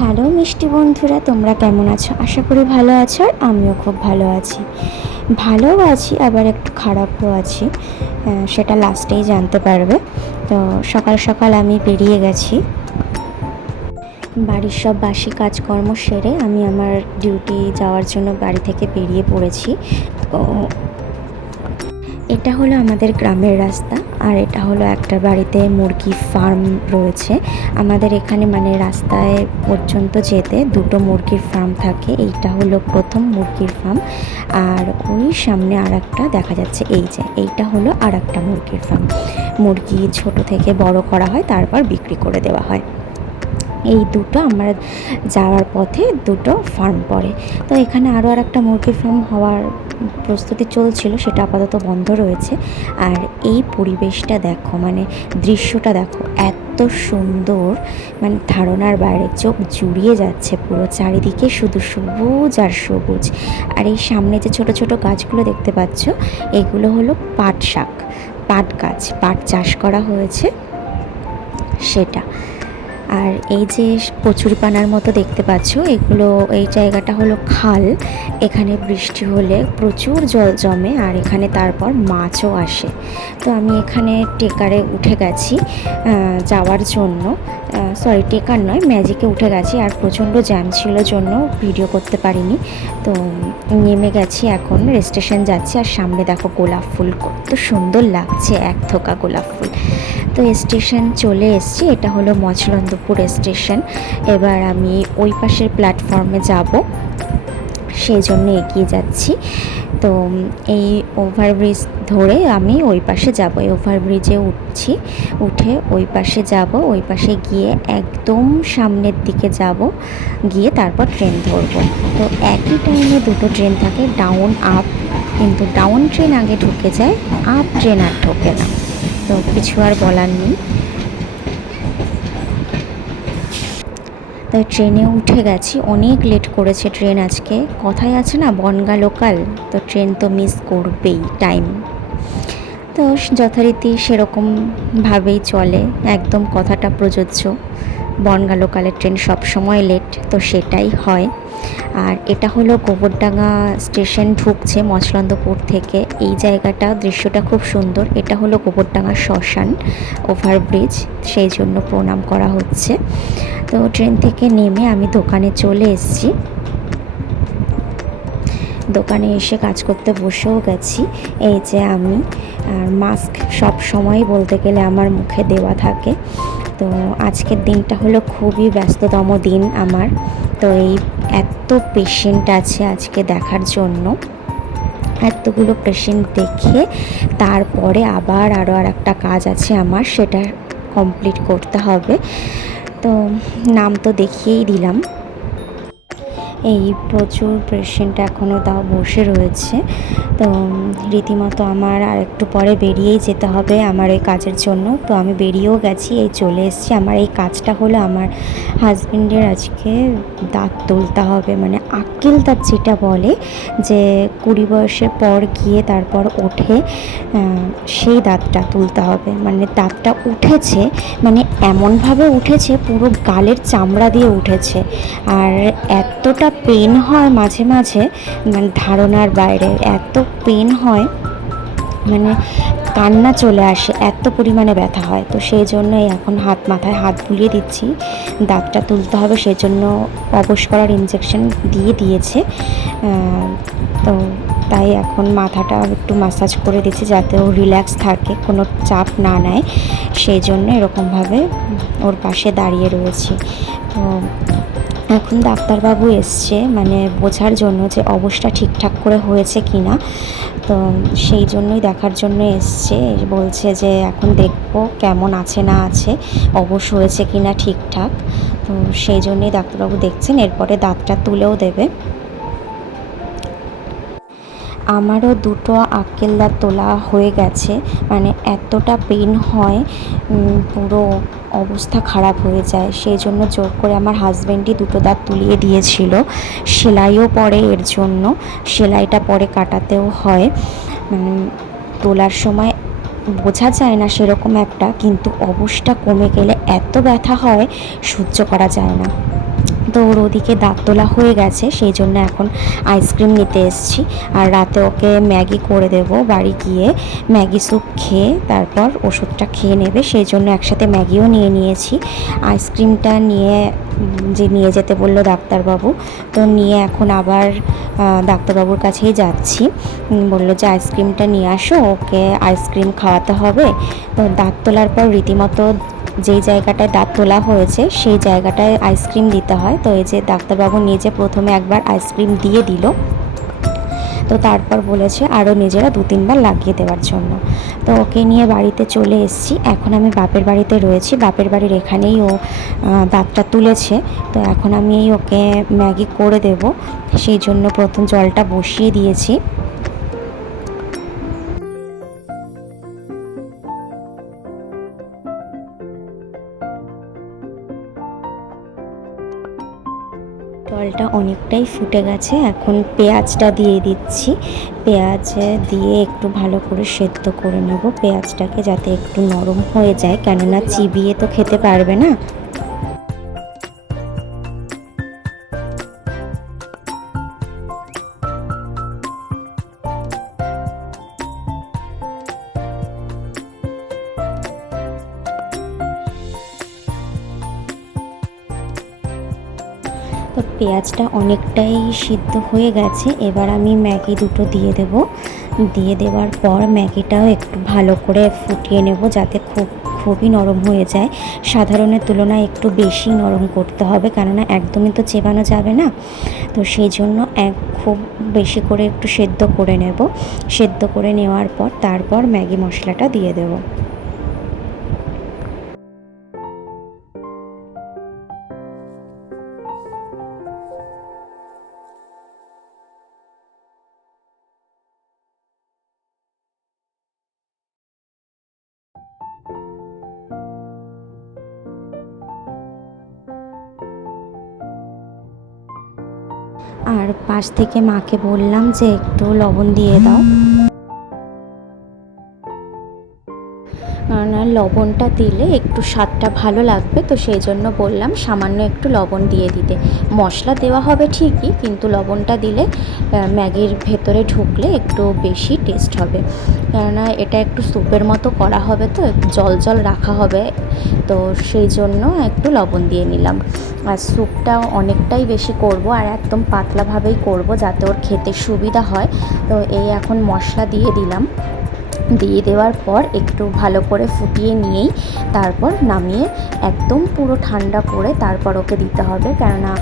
Hello মিষ্টি বন্ধুরা, তোমরা কেমন আছো? আশা করি ভালো আছো আর আমিও খুব ভালো আছি। ভালোও আছি, আবার একটু খারাপও আছি। সেটা লাস্টেই জানতে পারবে। তো সকাল সকাল আমি বেরিয়ে গেছি। বাড়ির সব বাসি কাজকর্ম সেরে আমি আমার ডিউটি যাওয়ার জন্য বাড়ি থেকে বেরিয়ে পড়েছি। তো এটা হলো আমাদের গ্রামের রাস্তা। আর এটা হলো একটা বাড়িতে মুরগি ফার্ম রয়েছে। আমাদের এখানে মানে রাস্তায় পর্যন্ত যেতে দুটো মুরগির ফার্ম থাকে, এইটা হলো প্রথম মুরগির ফার্ম। আর ওই সামনে আর একটা দেখা যাচ্ছে, এই যে এইটা হলো আর একটা মুরগির ফার্ম। মুরগি ছোট থেকে বড় করা হয়, তারপর বিক্রি করে দেওয়া হয়। এই দুটো আমরা যাওয়ার পথে দুটো ফার্ম পড়ে। তো এখানে আরও আর একটা মুরগি ফার্ম হওয়ার প্রস্তুতি চলছিল, সেটা আপাতত বন্ধ রয়েছে। আর এই পরিবেশটা দেখো মানে দৃশ্যটা দেখো, এত সুন্দর মানে ধারণার বাইরে চোখ জুড়িয়ে যাচ্ছে পুরো, চারিদিকে শুধু সবুজ আর সবুজ। আর এই সামনে যে ছোট ছোট গাছগুলো দেখতে পাচ্ছ, এগুলো হলো পাট শাক, পাট গাছ, পাট চাষ করা হয়েছে সেটা। আর এই যে কচুরিপানার মতো দেখতে পাচ্ছ, এগুলো এই জায়গাটা হলো খাল। এখানে বৃষ্টি হলে প্রচুর জল জমে আর এখানে তারপর মাছও আসে। তো আমি এখানে টেকারে উঠে গেছি যাওয়ার জন্য। সরি টেকার নয় ম্যাজিকে উঠে গেছি আর প্রচণ্ড জ্যাম ছিল, জন্য ভিডিও করতে পারিনি। তো নেমে গেছি এখন স্টেশন যাচ্ছি আর সামনে দেখো গোলাপ ফুল, কত সুন্দর লাগছে, এক থোকা গোলাপ ফুল। তো স্টেশন চলে এসেছি, এটা হলো মচলন্দপুর স্টেশন। এবার আমি ওই পাশের প্ল্যাটফর্মে যাব। সেই জন্য এগিয়ে যাচ্ছি। তো এই ওভারব্রিজ ধরে আমি ওই পাশে যাব। এই ওভারব্রিজে উঠছি। উঠে ওই পাশে যাব। ওই পাশে গিয়ে একদম সামনের দিকে যাব। গিয়ে তারপর ট্রেন ধরবো। তো একই টাইমে দুটো ট্রেন থাকে, ডাউন, আপ। কিন্তু ডাউন ট্রেন আগে ঢুকে যায়, আপ ট্রেন আর ঢোকে না। তো কিছু আর বলার নেই। তাই ট্রেনে উঠে গেছি। অনেক লেট করেছে ট্রেন আজকে। কথাই আছে না, বনগা লোকাল তো ট্রেন তো মিস করবেই টাইম তো যথারীতি সেরকমভাবেই চলে, একদম কথাটা প্রযোজ্য। বনগা লোকালের ট্রেন সব সময় লেট, তো সেটাই হয়। আর এটা হলো গোবরডাঙ্গা স্টেশন ঢুকছে মচলন্দপুর থেকে। এই জায়গাটা, দৃশ্যটা খুব সুন্দর। এটা হলো গোবরডাঙ্গা শ্মশান, ওভারব্রিজ, সেই জন্য প্রণাম করা হচ্ছে। তো ট্রেন থেকে নেমে আমি দোকানে চলে এসেছি। দোকানে এসে কাজ করতে বসেও গেছি। এই যে আমি, আর মাস্ক সব সময় বলতে গেলে আমার মুখে দেওয়া থাকে। তো আজকের দিনটা হলো খুবই ব্যস্ততম দিন আমার। তো এই এত পেশেন্ট আছে আজকে দেখার জন্য। এতগুলো পেশেন্ট দেখে তারপরে আবার আরও আর একটা কাজ আছে আমার, সেটা কমপ্লিট করতে হবে। তো নাম তো দেখিয়েই দিলাম। এই প্রচুর পেশেন্ট এখনও তাও বসে রয়েছে। তো রীতিমতো আমার আর একটু পরে বেরিয়েই যেতে হবে আমার এই কাজের জন্য। তো আমি বেরিয়েও গেছি, এই চলে এসেছি। আমার এই কাজটা হলো আমার হাজব্যান্ডের আজকে দাঁত তুলতে হবে মানে আক্কেল দাঁত যেটা বলে যে কুড়ি বয়সের পর গিয়ে তারপর ওঠে সেই দাঁতটা তুলতে হবে। মানে দাঁতটা উঠেছে মানে এমনভাবে উঠেছে, পুরো গালের চামড়া দিয়ে উঠেছে। আর এতটা পেন হয় মাঝে মাঝে মানে ধারণার বাইরে, এত পেন হয় মানে কান্না চলে আসে, এত পরিমাণে ব্যথা হয়। তো সেই জন্যই এখন হাত মাথায় হাত বুলিয়ে দিচ্ছি। দাঁতটা তুলতে হবে সেই জন্য অবশ করার ইঞ্জেকশন দিয়ে দিয়েছে। তো তাই এখন মাথাটা একটু মাসাজ করে দিচ্ছি যাতে ও রিল্যাক্স থাকে, কোনো চাপ না নেয়। সেই জন্য এরকমভাবে ওর পাশে দাঁড়িয়ে রয়েছি। তো এখন ডাক্তারবাবু এসছে মানে বোঝার জন্য যে অবস্থা ঠিকঠাক করে হয়েছে কি না তো সেই জন্যই দেখার জন্য এসছে বলছে যে এখন দেখব কেমন আছে না আছে, অবশ হয়েছে কি না ঠিকঠাক। তো সেই জন্যই ডাক্তারবাবু দেখছেন, এরপরে দাঁতটা তুলেও দেবে। আমারও দুটো আক্কেল দাঁত তোলা হয়ে গেছে। মানে এতটা পেন হয় পুরো অবস্থা খারাপ হয়ে যায়। সেই জন্য জোর করে আমার হাজব্যান্ডই দুটো দাঁত তুলিয়ে দিয়েছিল। সেলাইও পরে এর জন্য। সেলাইটা পরে কাটাতেও হয়। উম, তোলার সময় বোঝা যায় না সেরকম একটা কিন্তু অবস্থা কমে গেলে এত ব্যথা হয় সহ্য করা যায় না। তো ওর ওদিকে দাঁত তোলা হয়ে গেছে, সেই জন্য এখন আইসক্রিম নিতে এসেছি। আর রাতে ওকে ম্যাগি করে দেব, বাড়ি গিয়ে ম্যাগি স্যুপ খেয়ে তারপর ওষুধটা খেয়ে নেবে, সেই জন্য একসাথে ম্যাগিও নিয়ে নিয়েছি। আইসক্রিমটা নিয়ে যে নিয়ে যেতে বলল ডাক্তারবাবু, তো নিয়ে এখন আবার ডাক্তারবাবুর কাছেই যাচ্ছি। বলল যে আইসক্রিমটা নিয়ে আসো, ওকে আইসক্রিম খাওয়াতে হবে। তো দাঁত তোলার পর রীতিমতো যেই জায়গাটায় দাঁত তোলা হয়েছে, সেই জায়গাটায় আইসক্রিম দিতে হয়। তো এই যে ডাক্তারবাবু নিজে প্রথমে একবার আইসক্রিম দিয়ে দিল। তো তারপর বলেছে আরও নিজেরা দু তিনবার লাগিয়ে দেওয়ার জন্য। তো ওকে নিয়ে বাড়িতে চলে এসেছি। এখন আমি বাপের বাড়িতে রয়েছি। বাপের বাড়ির এখানেই ও দাঁতটা তুলেছে। তো এখন আমি ওকে ম্যাগি করে দেব। সেই জন্য প্রথম জলটা বসিয়ে দিয়েছি। জলটা অনেকটাই ফুটে গেছে। এখন পেঁয়াজটা দিয়ে দিচ্ছি। পেঁয়াজ দিয়ে একটু ভালো করে সেদ্ধ করে নেব। পেঁয়াজটাকে যাতে একটু নরম হয়ে যায়। কেননা চিবিয়ে তো খেতে পারবে না। পেঁয়াজটা অনেকটাই সিদ্ধ হয়ে গেছে। এবার আমি ম্যাগি দুটো দিয়ে দেব। দিয়ে দেওয়ার পর ম্যাগিটাও একটু ভালো করে ফুটিয়ে নেব যাতে খুব, খুবই নরম হয়ে যায়। সাধারণের তুলনায় একটু বেশি নরম করতে হবে কেননা একদমই তো চেবানো যাবে না। তো সেই জন্য এক খুব বেশি করে একটু সেদ্ধ করে নেব। সেদ্ধ করে নেওয়ার পর তারপর ম্যাগি মশলাটা দিয়ে দেবো। আর পাশ থেকে মাকে বললাম যে একটু লবণ দিয়ে দাও। লবণটা দিলে একটু স্বাদটা ভালো লাগবে, তো সেই জন্য বললাম সামান্য একটু লবণ দিয়ে দিতে। মশলা দেওয়া হবে ঠিকই, কিন্তু লবণটা দিলে ম্যাগির ভেতরে ঢুকলে একটু বেশি টেস্ট হবে। কেননা এটা একটু স্যুপের মতো করা হবে তো, জল জল রাখা হবে, তো সেই জন্য একটু লবণ দিয়ে নিলাম। আর স্যুপটা অনেকটাই বেশি করব আর একদম পাতলাভাবেই করব যাতে ওর খেতে সুবিধা হয়, তো এই এখন মশলা দিয়ে দিলাম। দিয়ে দেওয়ার পর একটু ভালো করে ফুটিয়ে নিয়েই তারপর নামিয়ে একদম পুরো ঠান্ডা করে তারপর ওকে দিতে হবে। কেননা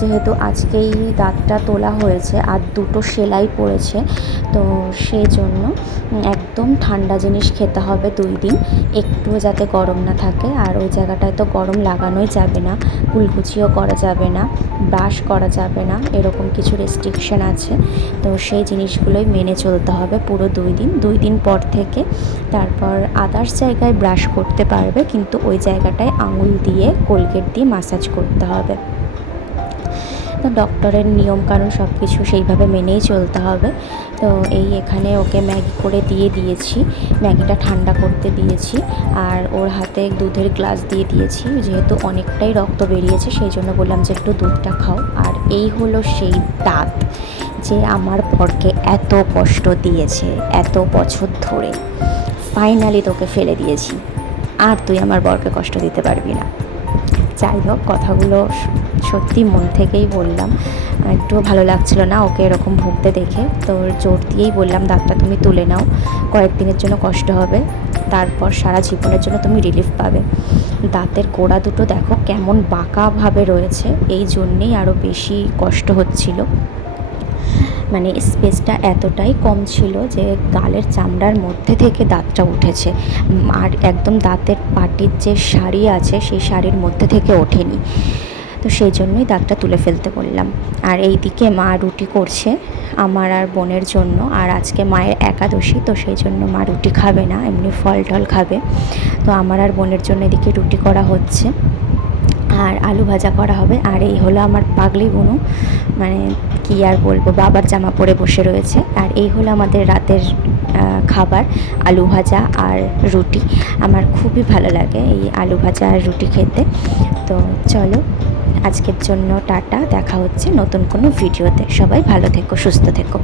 যেহেতু আজকেই দাঁতটা তোলা হয়েছে আর দুটো সেলাই পড়েছে, তো সেই জন্য একদম ঠান্ডা জিনিস খেতে হবে দুই দিন। একটুও যাতে গরম না থাকে। আর ওই জায়গাটায় তো গরম লাগানোই যাবে না কুলকুচিও করা যাবে না, ব্রাশ করা যাবে না, এরকম কিছু রেস্ট্রিকশন আছে। তো সেই জিনিসগুলোই মেনে চলতে হবে পুরো দুই দিন। দুই দিন পর থেকে তারপর আদার্স জায়গায় ব্রাশ করতে পারবে, কিন্তু ওই জায়গাটায় আঙুল দিয়ে কোলগেট দিয়ে মাসাজ করতে হবে। তো ডক্টরের নিয়ম নিয়মকানুন সব কিছু সেইভাবে মেনেই চলতে হবে। তো এই এখানে ওকে ম্যাগি করে দিয়ে দিয়েছি, ম্যাগিটা ঠান্ডা করতে দিয়েছি, আর ওর হাতে দুধের গ্লাস দিয়ে দিয়েছি, যেহেতু অনেকটাই রক্ত বেরিয়েছে, সেই জন্য বললাম যে একটু দুধটা খাও। আর এই হলো সেই দাঁত। যে আমার পরকে এত কষ্ট দিয়েছে, এত বছর ধরে। ফাইনালি তোকে ফেলে দিয়েছি। আর তুই আমার বরকে কষ্ট দিতে পারবি না। যাই হোক, কথাগুলো সত্যি মন থেকেই বললাম। একটুও ভালো লাগছিল না ওকে এরকম ভুগতে দেখে। তো জোর দিয়েই বললাম, দাঁতটা তুমি তুলে নাও। কয়েকদিনের জন্য কষ্ট হবে। তারপর সারা জীবনের জন্য তুমি রিলিফ পাবে। দাঁতের গোড়া দুটো দেখো কেমন বাঁকাভাবে রয়েছে। এই জন্যেই আরও বেশি কষ্ট হচ্ছিল। মানে স্পেসটা এতটাই কম ছিল যে গালের চামড়ার মধ্যে থেকে দাঁতটা উঠেছে। আর একদম দাঁতের পাটির যে শাড়ি আছে, সেই শাড়ির মধ্যে থেকে ওঠেনি। তো সেই জন্যই দাঁতটা তুলে ফেলতে বললাম। আর এই দিকে মা রুটি করছে আমার আর বোনের জন্য। আর আজকে মায়ের একাদশী, তো সেই জন্য মা রুটি খাবে না, এমনি ফল টল খাবে। তো আমার আর বোনের জন্য এদিকে রুটি করা হচ্ছে। আর আলু ভাজা করা হবে। আর এই হলো আমার পাগলি বুনু। মানে কি আর বলব, বাবার জামা পরে বসে রয়েছে। আর এই হলো আমাদের রাতের খাবার, আলু ভাজা আর রুটি। আমার খুবই ভালো লাগে এই আলু ভাজা আর রুটি খেতে। তো চলো, আজকের জন্য টাটা। দেখা হচ্ছে নতুন কোনো ভিডিওতে। সবাই ভালো থেকো, সুস্থ থেকো।